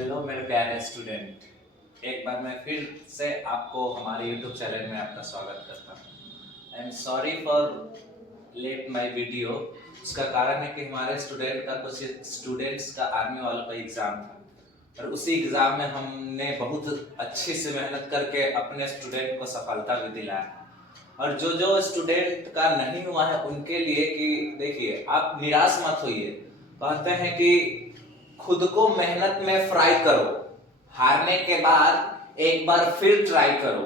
Hello मेरे प्यारे student, एक बार मैं फिर से आपको हमारे यूट्यूब चैनल में आपका स्वागत करता हूँ। I am sorry for let my video. उसका कारण है कि हमारे कुछ स्टूडेंट्स का आर्मी वालों का एग्ज़ाम था और उसी एग्ज़ाम में हमने बहुत अच्छे से मेहनत करके अपने स्टूडेंट को सफलता भी दिलाया। और जो जो स्टूडेंट का नहीं हुआ है उनके लिए कि देखिए, आप निराश मत होइए। कहते हैं कि खुद को मेहनत में फ्राई करो, हारने के बाद एक बार फिर ट्राई करो।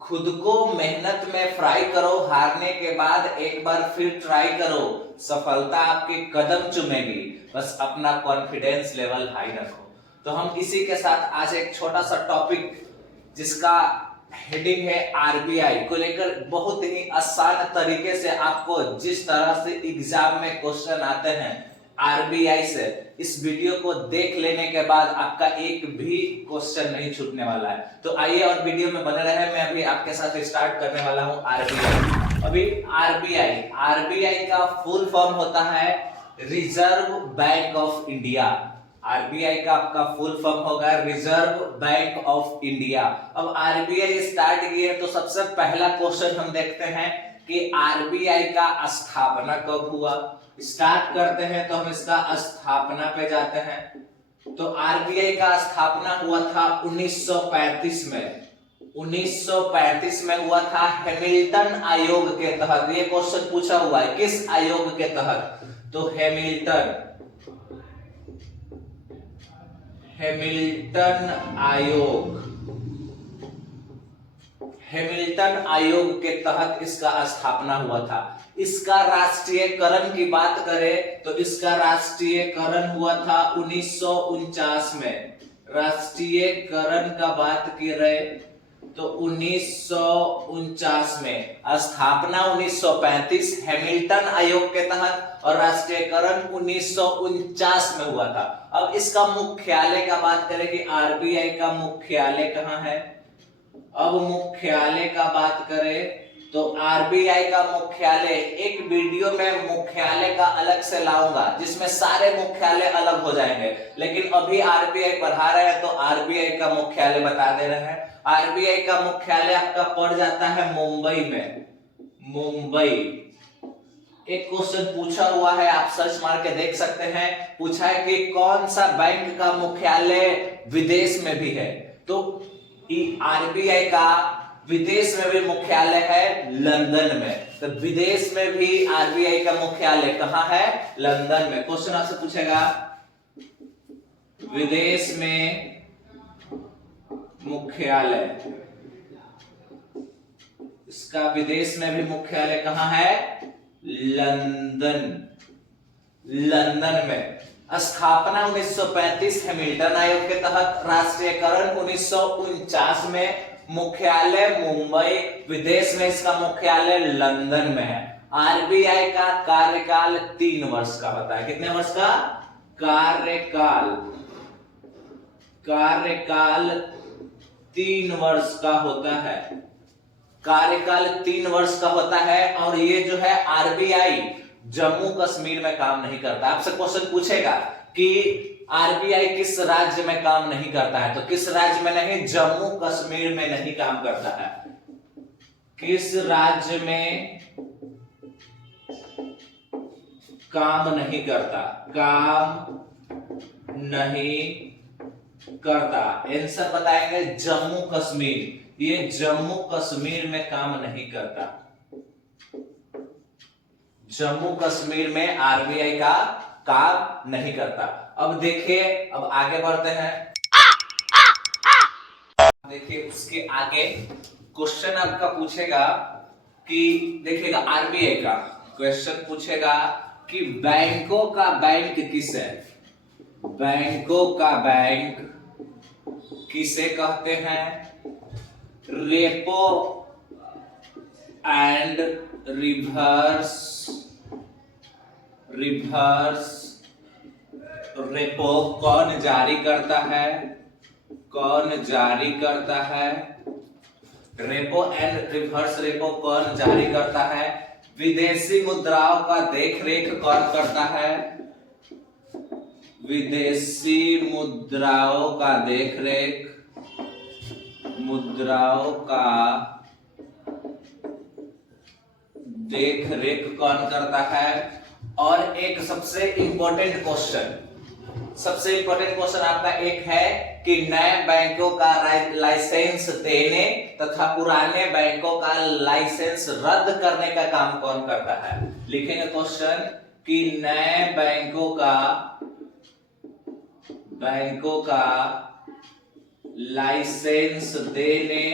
खुद को मेहनत में फ्राई करो, हारने के बाद एक बार फिर ट्राई करो। सफलता आपके कदम चूमेगी, बस अपना कॉन्फिडेंस लेवल हाई रखो। तो हम इसी के साथ आज एक छोटा सा टॉपिक जिसका हेडिंग है आरबीआई को लेकर बहुत ही आसान तरीके से आपको जिस तरह से एग्जाम में क्वेश्चन आते हैं आरबीआई से, इस वीडियो को देख लेने के बाद आपका एक भी क्वेश्चन नहीं छूटने वाला है। तो आइए और वीडियो में बने रहे। मैं अभी आपके साथ स्टार्ट करने वाला हूं आरबीआई। अभी आरबीआई का फुल फॉर्म होता है reserve bank of India. RBI का आपका फुल फॉर्म होगा रिजर्व बैंक ऑफ इंडिया। अब आरबीआई स्टार्ट की है तो सबसे पहला क्वेश्चन हम देखते हैं कि आरबीआई का स्थापना कब हुआ। स्टार्ट करते हैं तो हम इसका स्थापना पे जाते हैं। तो आरबीआई का स्थापना हुआ था 1935 में। 1935 में हुआ था हैमिल्टन आयोग के तहत। ये क्वेश्चन पूछा हुआ है किस आयोग के तहत, तो हैमिल्टन आयोग के तहत इसका स्थापना हुआ था। इसका राष्ट्रीयकरण की बात करें तो इसका राष्ट्रीयकरण हुआ था 1949 में। राष्ट्रीयकरण का बात की रहे तो 1949 में, स्थापना 1935 हैमिल्टन आयोग के तहत और राष्ट्रीयकरण 1949 में हुआ था। अब इसका मुख्यालय का बात करें कि आरबीआई का मुख्यालय कहां है। अब मुख्यालय का बात करें तो आरबीआई का मुख्यालय, एक वीडियो में मुख्यालय का अलग से लाऊंगा जिसमें सारे मुख्यालय अलग हो जाएंगे, लेकिन अभी आरबीआई पढ़ा रहे हैं तो आरबीआई का मुख्यालय बता दे रहे हैं। आरबीआई का मुख्यालय आपका पड़ जाता है मुंबई में। मुंबई। एक क्वेश्चन पूछा हुआ है, आप सर्च मार के देख सकते हैं। पूछा है कि कौन सा बैंक का मुख्यालय विदेश में भी है, तो आरबीआई का विदेश में भी मुख्यालय है लंदन में। तो विदेश में भी आरबीआई का मुख्यालय कहां है, लंदन में। क्वेश्चन आपसे पूछेगा विदेश में मुख्यालय, इसका विदेश में भी मुख्यालय कहां है, लंदन। लंदन में। स्थापना 1935 हैमिल्टन आयोग के तहत, राष्ट्रीयकरण 1949 में, मुख्यालय मुंबई, विदेश में इसका मुख्यालय लंदन में है। आरबीआई का कार्यकाल 3 वर्ष का होता है। कितने वर्ष का कार्यकाल 3 वर्ष का होता है। कार्यकाल 3 वर्ष का होता है। और ये जो है आरबीआई जम्मू कश्मीर में काम नहीं करता। आपसे क्वेश्चन पूछेगा कि आरबीआई किस राज्य में काम नहीं करता है, तो किस राज्य में नहीं, जम्मू कश्मीर में नहीं काम करता है। किस राज्य में काम नहीं करता, काम नहीं करता। आंसर बताएंगे जम्मू कश्मीर। ये जम्मू कश्मीर में काम नहीं करता। जम्मू कश्मीर में आरबीआई का काम नहीं करता। अब देखिए, अब आगे बढ़ते हैं। देखिए उसके आगे क्वेश्चन आपका पूछेगा कि देखिएगा आरबीआई का क्वेश्चन पूछेगा कि बैंकों का बैंक किस है। बैंकों का बैंक किसे कहते हैं, रेपो एंड रिवर्स रेपो कौन जारी करता है, कौन जारी करता है, रेपो एंड रिवर्स रेपो कौन जारी करता है, विदेशी मुद्राओं का देखरेख कौन करता है, विदेशी मुद्राओं का देखरेख, मुद्राओं का देखरेख कौन करता है? और एक सबसे इंपॉर्टेंट क्वेश्चन आपका एक है कि नए बैंकों का लाइसेंस देने तथा पुराने बैंकों का लाइसेंस रद्द करने का काम कौन करता है? लिखेंगे क्वेश्चन कि नए बैंकों का लाइसेंस देने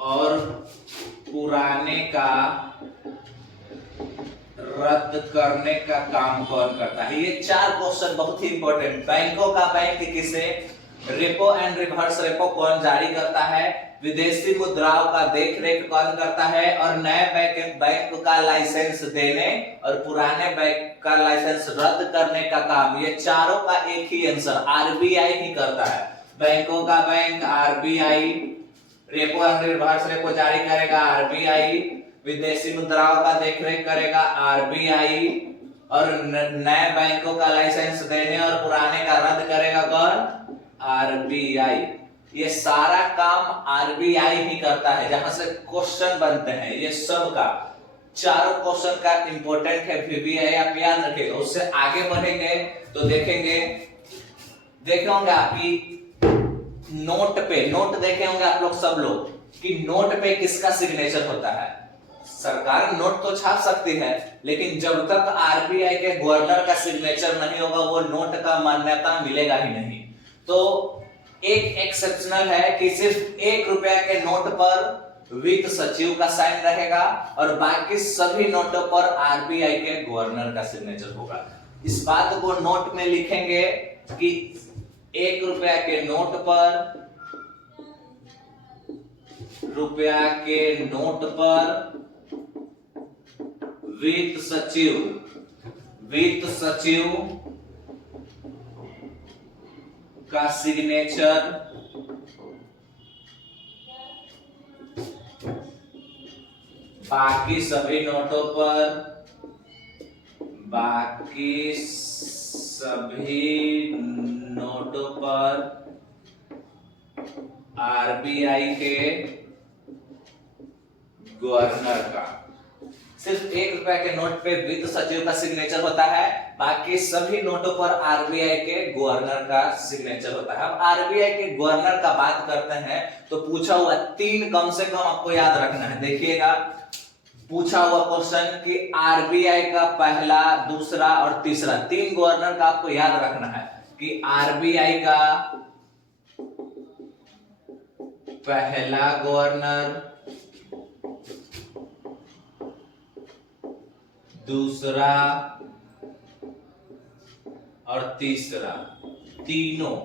और पुराने का रद्द करने का काम कौन करता है? ये 4 क्वेश्चन बहुत ही इंपॉर्टेंट। बैंकों का बैंक किसे, रेपो एंड रिवर्स रेपो कौन जारी करता है, विदेशी मुद्राओं का देखरेख कौन करता है, और नए बैंक का लाइसेंस देने और पुराने बैंक का लाइसेंस रद्द करने का काम, ये चारों का एक ही आंसर आरबीआई ही करता है। बैंकों का bank RBI, repo and reverse repo जारी करेगा आरबीआई, विदेशी मुद्राओं का देखरेख करेगा आरबीआई, और नए बैंकों का लाइसेंस देने और पुराने का रद्द करेगा कौन? आरबीआई। ये सारा काम आरबीआई ही करता है। जहां से क्वेश्चन बनते हैं ये सब का, चारों क्वेश्चन का इंपॉर्टेंट है वीवीआई, आप याद रखिएगा। उससे आगे बढ़ेंगे तो देखे होंगे आपकी नोट देखे होंगे आप लोग सब लोग कि नोट पे किसका सिग्नेचर होता है। सरकार नोट तो छाप सकती है, लेकिन जब तक आरबीआई के गवर्नर का सिग्नेचर नहीं होगा वो नोट का मान्यता मिलेगा ही नहीं। तो एक एक्सेप्शनल है कि सिर्फ 1 रुपया के नोट पर वित्त सचिव का साइन रहेगा और बाकी सभी नोटों पर आरबीआई के गवर्नर का सिग्नेचर होगा। इस बात को नोट में लिखेंगे कि 1 रुपया के नोट पर वित्त सचिव का सिग्नेचर बाकी सभी नोटों पर आरबीआई के गवर्नर का। सिर्फ 1 रुपया के नोट पे वित्त सचिव का सिग्नेचर होता है, बाकी सभी नोटों पर आरबीआई के गवर्नर का सिग्नेचर होता है। अब आरबीआई के गवर्नर का बात करते हैं तो पूछा हुआ 3 कम से कम आपको याद रखना है। देखिएगा, पूछा हुआ क्वेश्चन कि आरबीआई का पहला, दूसरा और तीसरा 3 गवर्नर का आपको याद रखना है कि आरबीआई का पहला गवर्नर, दूसरा और तीसरा, तीनों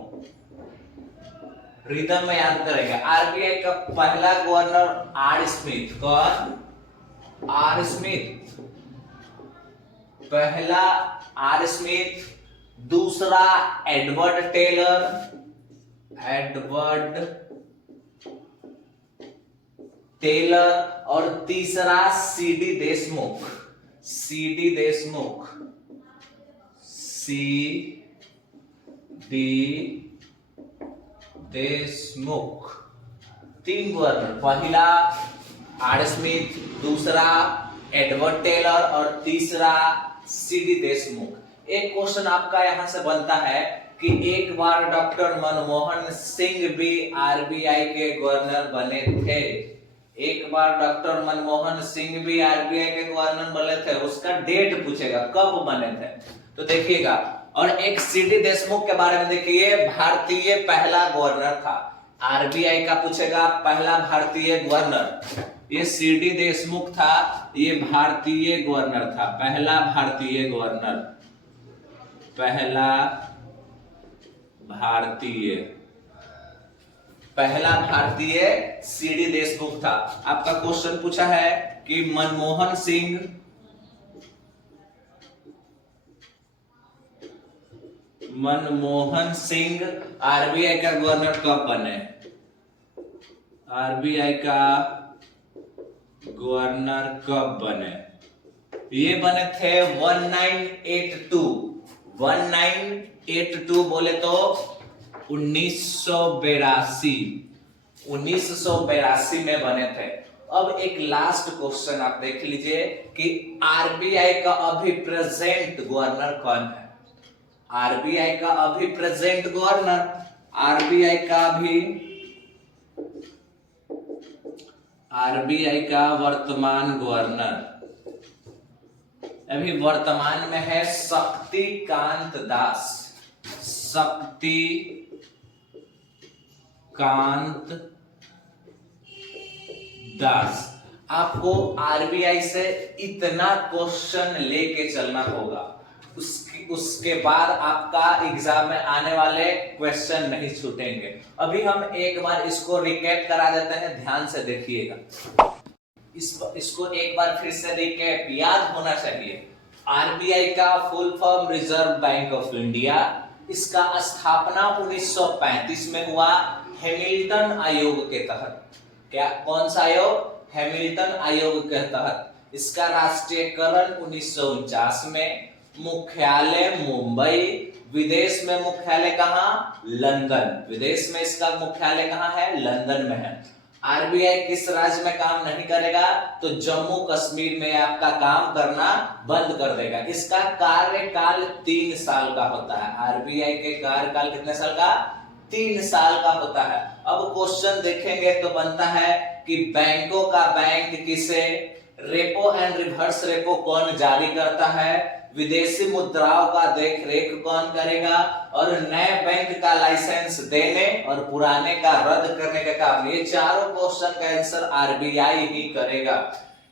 रिदम में याद करेंगे। आरबीआई का पहला गवर्नर आर स्मिथ। कौन? आर स्मिथ, पहला आर स्मिथ, दूसरा एडवर्ड टेलर और तीसरा सीडी देशमुख। 3 गवर्नर, पहला आर स्मिथ, दूसरा एडवर्ड टेलर और तीसरा सीडी देशमुख। एक क्वेश्चन आपका यहां से बनता है कि एक बार डॉक्टर मनमोहन सिंह भी आरबीआई के गवर्नर बने थे। एक बार डॉक्टर मनमोहन सिंह भी आरबीआई के गवर्नर बने थे, उसका डेट पूछेगा कब बने थे। तो देखिएगा, और एक सीडी देशमुख के बारे में देखिए, भारतीय पहला गवर्नर था। आरबीआई का पूछेगा पहला भारतीय गवर्नर, ये सीडी देशमुख था, ये भारतीय गवर्नर था, पहला भारतीय सीडी देशमुख था। आपका क्वेश्चन पूछा है कि मनमोहन सिंह आरबीआई का गवर्नर कब बने? आरबीआई का गवर्नर कब बने? ये बने थे 1982। 1982 बोले तो 1982 में बने थे। अब एक लास्ट क्वेश्चन आप देख लीजिए कि आरबीआई का अभी प्रेजेंट गवर्नर कौन है। आरबीआई का अभी प्रेजेंट गवर्नर, आरबीआई का वर्तमान गवर्नर अभी वर्तमान में है शक्तिकांत दास। शक्तिकांत दास। आपको आरबीआई से इतना क्वेश्चन लेके चलना होगा, उसके बाद आपका एग्जाम में आने वाले क्वेश्चन नहीं छूटेंगे। अभी हम एक बार इसको रिकैप करा देते हैं, ध्यान से देखिएगा। इसको एक बार फिर से रिकैप याद होना चाहिए। आरबीआई का full form reserve bank of India. इसका स्थापना 1935 में हुआ हैमिल्टन आयोग के तहत। क्या, कौन सा आयोग? हैमिल्टन आयोग के तहत। इसका राष्ट्रीयकरण 1949 में। मुख्यालय मुंबई। विदेश में मुख्यालय कहां? लंदन। विदेश में इसका मुख्यालय कहां है? लंदन में है। आरबीआई किस राज्य में काम नहीं करेगा? तो जम्मू कश्मीर में आपका काम करना बंद कर देगा। इसका कार्यकाल 3 साल का होता है। आरबीआई के कार्यकाल कितने साल का? 3 साल का होता है। अब क्वेश्चन देखेंगे तो बनता है कि बैंकों का बैंक किसे? रेपो एंड रिवर्स रेपो कौन जारी करता है? विदेशी मुद्राओं का देख रेख कौन करेगा? और नए बैंक का लाइसेंस देने और पुराने का रद्द करने का काम, ये चारों क्वेश्चन का आंसर आरबीआई ही करेगा।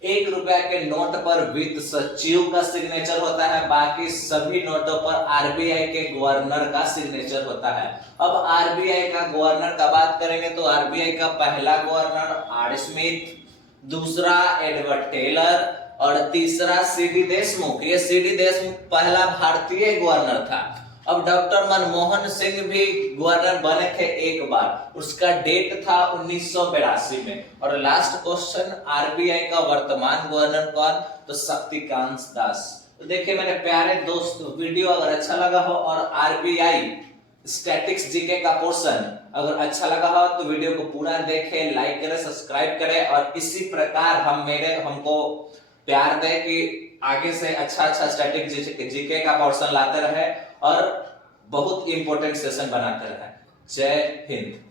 1 रुपया के नोट पर वित्त सचिव का सिग्नेचर होता है, बाकी सभी नोटों पर आरबीआई के गवर्नर का सिग्नेचर होता है। अब आरबीआई का गवर्नर का बात करेंगे तो आरबीआई का पहला गवर्नर आर स्मिथ, दूसरा एडवर्ड टेलर और तीसरा सीडी देशमुख। ये सीडी देशमुख पहला भारतीय गवर्नर था। अब डॉक्टर मनमोहन सिंह भी गवर्नर बने थे एक बार, उसका डेट था 1982 में। और लास्ट क्वेश्चन, आरबीआई का वर्तमान गवर्नर कौन? तो शक्तिकांत दास। तो देखिए मेरे प्यारे दोस्त, वीडियो अगर अच्छा लगा हो और आरबीआई स्टैटिक्स जीके का पोर्शन अगर अच्छा लगा हो तो वीडियो को पूरा देखें, लाइक करें, सब्सक्राइब करें और इसी प्रकार हमको प्यार दे कि आगे से अच्छा स्टैटिक जीके का पोर्शन लाते रहे और बहुत इंपॉर्टेंट सेशन बनाते रहे। जय हिंद।